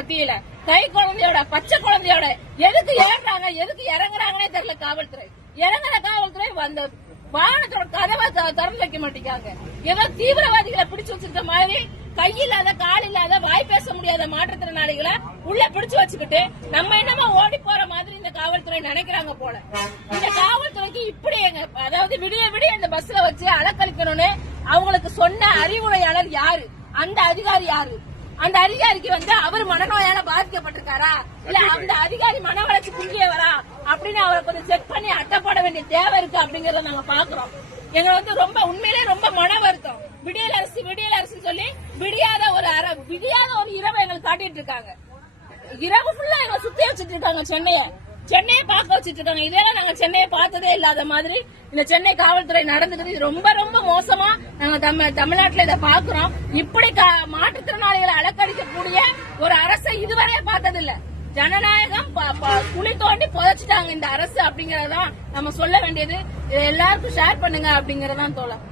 மத்தியில கை குழந்தையோட பச்சை குழந்தையோட எதுக்கு ஏறாங்க, எதுக்கு இறங்குறாங்கன்னே தெரியல. காவல்துறை இறங்குற காவல்துறை அந்த வாகனத்தோட கதவை திறந்து வைக்க மாட்டேங்காங்க. ஏதோ தீவிரவாதிகளை பிடிச்சு வச்சிருக்க மாதிரி கையில்லாத கால் இல்லாத வாய் பேச முடியாத மாற்றுத்திறனாளிகளை உள்ள பிடிச்சு வச்சுக்கிட்டு நம்ம என்னமா ஓடி போற மாதிரி இந்த காவல்துறை நினைக்கிறாங்க போல. இந்த காவல்துறைக்கு இப்படி அதாவது விடிய விடிய இந்த பஸ்ல வச்சு அலக்கழிக்கணும்னு அவங்களுக்கு சொன்ன அறிவுரையாளர் யாரு? அந்த அதிகாரி யாரு? அந்த அதிகாரிக்கு அவர் மனநோயால பாதிக்கப்பட்டிருக்காரா, இல்ல அந்த அதிகாரி மன வளர்ச்சி குன்றியவரா அப்படின்னு அவரை கொஞ்சம் செக் பண்ணி அட்டப்பட வேண்டிய தேவை இருக்கு அப்படிங்கறத நாங்க பாக்குறோம். எங்க ரொம்ப உண்மையிலே ரொம்ப மன வருத்தம். விடியல் அரசு சொல்லி விடியாத ஒரு இரவு எங்களுக்கு காட்டிட்டு இருக்காங்க. இரவு ஃபுல்லா எங்க சுத்தி வச்சுட்டு இருக்காங்க. சென்னையை பார்க்க வச்சுட்டு இருக்காங்க. இதெல்லாம் நாங்க சென்னையை பார்த்ததே இல்லாத மாதிரி இந்த சென்னை காவல்துறை நடந்துக்கிறது ரொம்ப ரொம்ப மோசமா நாங்க தமிழ்நாட்டுல இதை பாக்குறோம். இப்படி மாற்றுத்திறனாளிகளை அலக்கடிக்கக்கூடிய ஒரு அரசை இதுவரையே பார்த்ததில்ல. ஜனநாயகம் குழி தோண்டி புதைச்சிட்டாங்க இந்த அரசு அப்படிங்கறதான் நம்ம சொல்ல வேண்டியது. எல்லாருக்கும் ஷேர் பண்ணுங்க அப்படிங்கறதான் தோழர்.